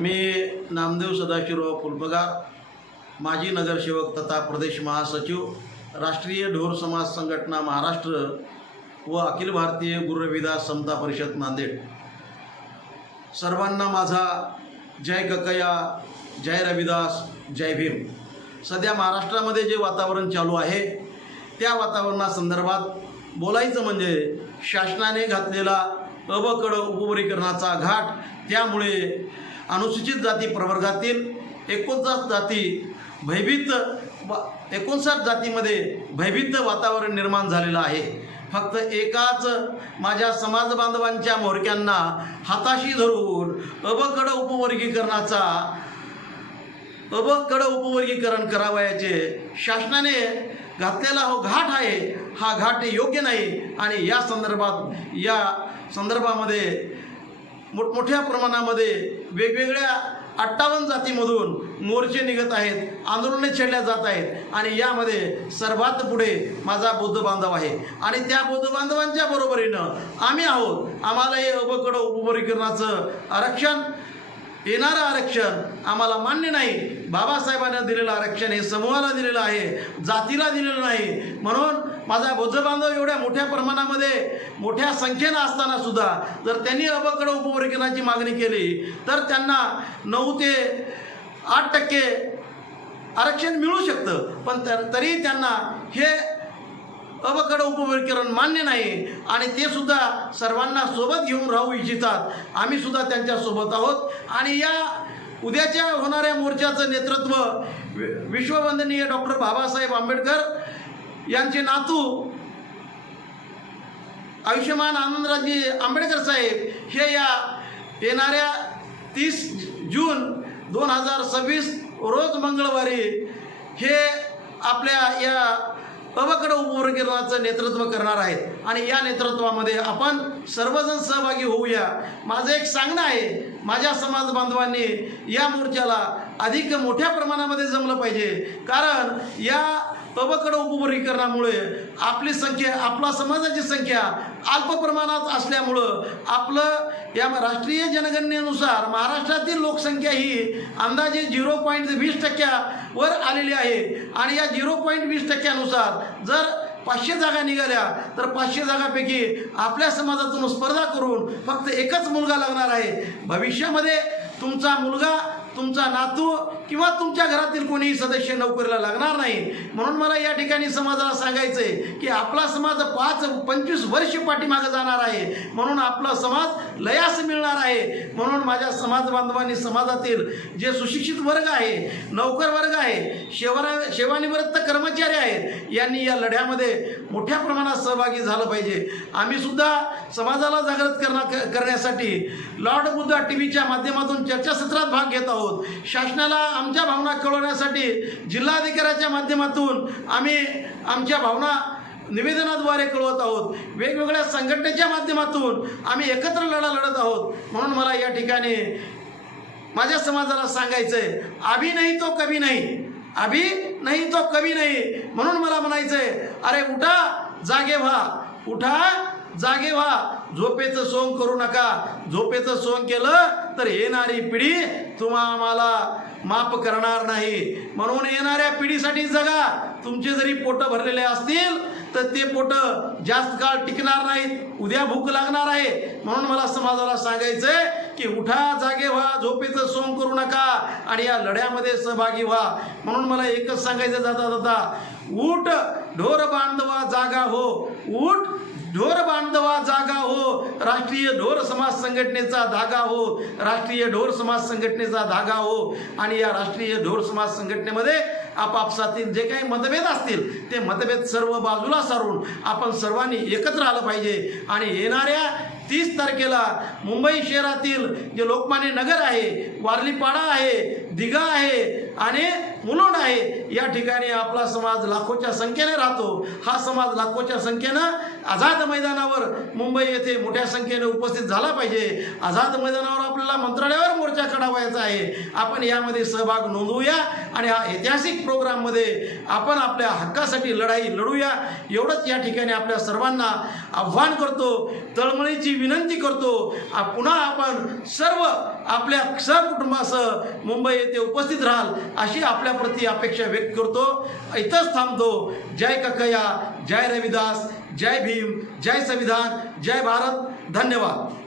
मी नामदेव सदाशिवराव फुलपगार, माजी नगरसेवक तथा प्रदेश महासचिव, राष्ट्रीय ढोर समाज संघटना महाराष्ट्र व अखिल भारतीय गुरु रविदास समता परिषद नांदेड। सर्वांना माझा जय गकया, जय रविदास, जय भीम। सध्या महाराष्ट्रामध्ये जे वातावरण चालू आहे त्या वातावरणासंदर्भात बोलायचं म्हणजे शासनाने घातलेला अबकड उपवर्गीकरणाचा घाट, त्यामुळे अनुसूचित जाती प्रवर्गातील 59 जाती भयभीत 59 जातीमध्ये भयभीत वातावरण निर्माण झालेलं आहे। फक्त एकाच माझ्या समाज बांधवांच्या म्होरक्यांना हाताशी धरून अबकड उपवर्गीकरण करावयाचे शासनाने घातलेला हो घाट आहे, हा घाट योग्य नाही। आणि या संदर्भामध्ये मोठमोठ्या प्रमाणामध्ये वेगवेगळ्या 58 जातीमधून मोर्चे निघत आहेत, आंदोलने छेडल्या जात आहेत। आणि यामध्ये सर्वात पुढे माझा बौद्ध बांधव आहे आणि त्या बौद्ध बांधवांच्या बरोबरीनं आम्ही आहोत। आम्हाला हे अबकड उपवर्गीकरणाचं आरक्षण, येणारं आरक्षण आम्हाला मान्य नाही। बाबासाहेबांना दिलेलं आरक्षण हे समूहाला दिलेलं आहे, जातीला दिलेलं नाही। म्हणून माझा बौद्ध बांधव एवढ्या मोठ्या प्रमाणामध्ये मोठ्या संख्येनं असताना सुद्धा जर त्यांनी अबकड उपवर्गीकरणाची मागणी केली तर त्यांना 9 ते 8% आरक्षण मिळू शकतं, पण तरी त्यांना हे अबकड उपवर्गीकरण मान्य नाही आणि ते सुद्धा सर्वांना सोबत घेऊन राहू इच्छितात। आम्ही सुद्धा त्यांच्या सोबत आहोत आणि या उद्याच्या होणाऱ्या मोर्चाचं नेतृत्व विश्ववंदनीय डॉक्टर बाबासाहेब आंबेडकर यांचे नातू आयुष्यमान आनंदराजे आंबेडकर साहेब हे या येणाऱ्या 30 जून 2026 रोज मंगळवारी हे आपल्या या अबकड उपवर्गीकरणाचं नेतृत्व करणार आहेत आणि या नेतृत्वामध्ये आपण सर्वजण सहभागी होऊया। माझं एक सांगणं आहे, माझ्या समाज बांधवांनी या मोर्चाला अधिक मोठ्या प्रमाणामध्ये जमलं पाहिजे, कारण या अबकड उपवर्गीकरणामुळे आपली संख्या, आपला समाजाची संख्या अल्प प्रमाणात असल्यामुळं आपलं या राष्ट्रीय जनगणनेनुसार महाराष्ट्रातील लोकसंख्या ही अंदाजे 0.20% वर आलेली आहे आणि या 0.20%नुसार जर 500 जागा निघाल्या तर 500 जागापैकी आपल्या समाजातून स्पर्धा करून फक्त एकच मुलगा लागणार आहे। भविष्यामध्ये तुमचा मुलगा, तुमचा नातू किंवा तुमच्या घरातील कोणीही सदस्य नोकरीला लागणार नाही। म्हणून मला या ठिकाणी समाजाला सांगायचंय की आपला समाज 25 वर्ष पाठीमागे जाणार आहे, म्हणून आपला समाज लयास मिळणार आहे। म्हणून माझ्या समाज बांधवांनी समाजातील जे सुशिक्षित वर्ग आहे, नोकर वर्ग आहे, सेवानिवृत्त कर्मचारी आहेत, यांनी या लढ्यामध्ये मोठ्या प्रमाणात सहभागी झालं पाहिजे। आम्ही सुद्धा समाजाला जागृत करण्यासाठी लॉर्ड बुद्धा टीव्हीच्या माध्यमातून चर्चासत्रात भाग घेत आहोत। शासनाला आमच्या भावना कळवण्यासाठी जिल्हाधिकाऱ्याच्या माध्यमातून आम्ही आमच्या भावना निवेदनाद्वारे कळवत आहोत। वेगवेगळ्या संघटनेच्या माध्यमातून आम्ही एकत्र लढा लढत आहोत। म्हणून मला या ठिकाणी माझ्या समाजाला सांगायचंय, अभी नहीं तो कभी नहीं, अभी नहीं तो कभी नहीं। म्हणून मला म्हणायचंय, अरे उठा जागे व्हा, उठा जागे व्हा, झोपेचं सोंग करू नका। झोपेचं सोंग केलं तर येणारी पिढी आम्हाला माफ करणार नाही। म्हणून येणाऱ्या पिढीसाठी जगा। तुमचे जरी पोटं भरलेले असतील तर ते पोटं जास्त काळ टिकणार नाहीत, उद्या भूक लागणार आहे। म्हणून मला समाजाला सांगायचंय की उठा जागे व्हा, झोपेचं सोंग करू नका आणि या लढ्यामध्ये सहभागी व्हा। म्हणून मला एकच सांगायचं जाता जाता, उठ ढोर बांधवा जागा हो, उठ ढोर बांधवा जागा हो, राष्ट्रीय ढोर समाज संघटनेचा धागा हो, राष्ट्रीय ढोर समाज संघटनेचा धागा हो। आणि या राष्ट्रीय ढोर समाज संघटनेमध्ये आपापसातील जे काही मतभेद असतील ते मतभेद सर्व बाजूला सारून आपण सर्वांनी एकत्र आलं पाहिजे। आणि येणाऱ्या 30 तारखेला मुंबई शहरातील जे लोकमान्य नगर आहे, वारलीपाडा आहे, दिघा आहे आणि मुलुंड आहे, या ठिकाणी आपला समाज लाखोच्या संख्येने राहतो। हा समाज लाखोच्या संख्येनं आझाद मैदानावर मुंबई येथे मोठ्या संख्येने उपस्थित झाला पाहिजे। आझाद मैदानावर आपल्याला मंत्रालयावर मोर्चा काढायचा लढवायचा आहे. आपण यामध्ये सहभाग नोंदवूया आणि हा ऐतिहासिक प्रोग्राममध्ये आपण आपल्या हक्कासाठी लढाई लढूया. एवढंच या ठिकाणी आपल्या सर्वांना आव्हान करतो, तळमळीची विनंती करतो. पुन्हा आपण सर्व आपल्या सहकुटुंबासह मुंबई येथे उपस्थित राहाल अशी आपल्याप्रती अपेक्षा व्यक्त करतो. इथंच थांबतो. जय ककया, जय रविदास, जय भीम, जय संविधान, जय भारत. धन्यवाद.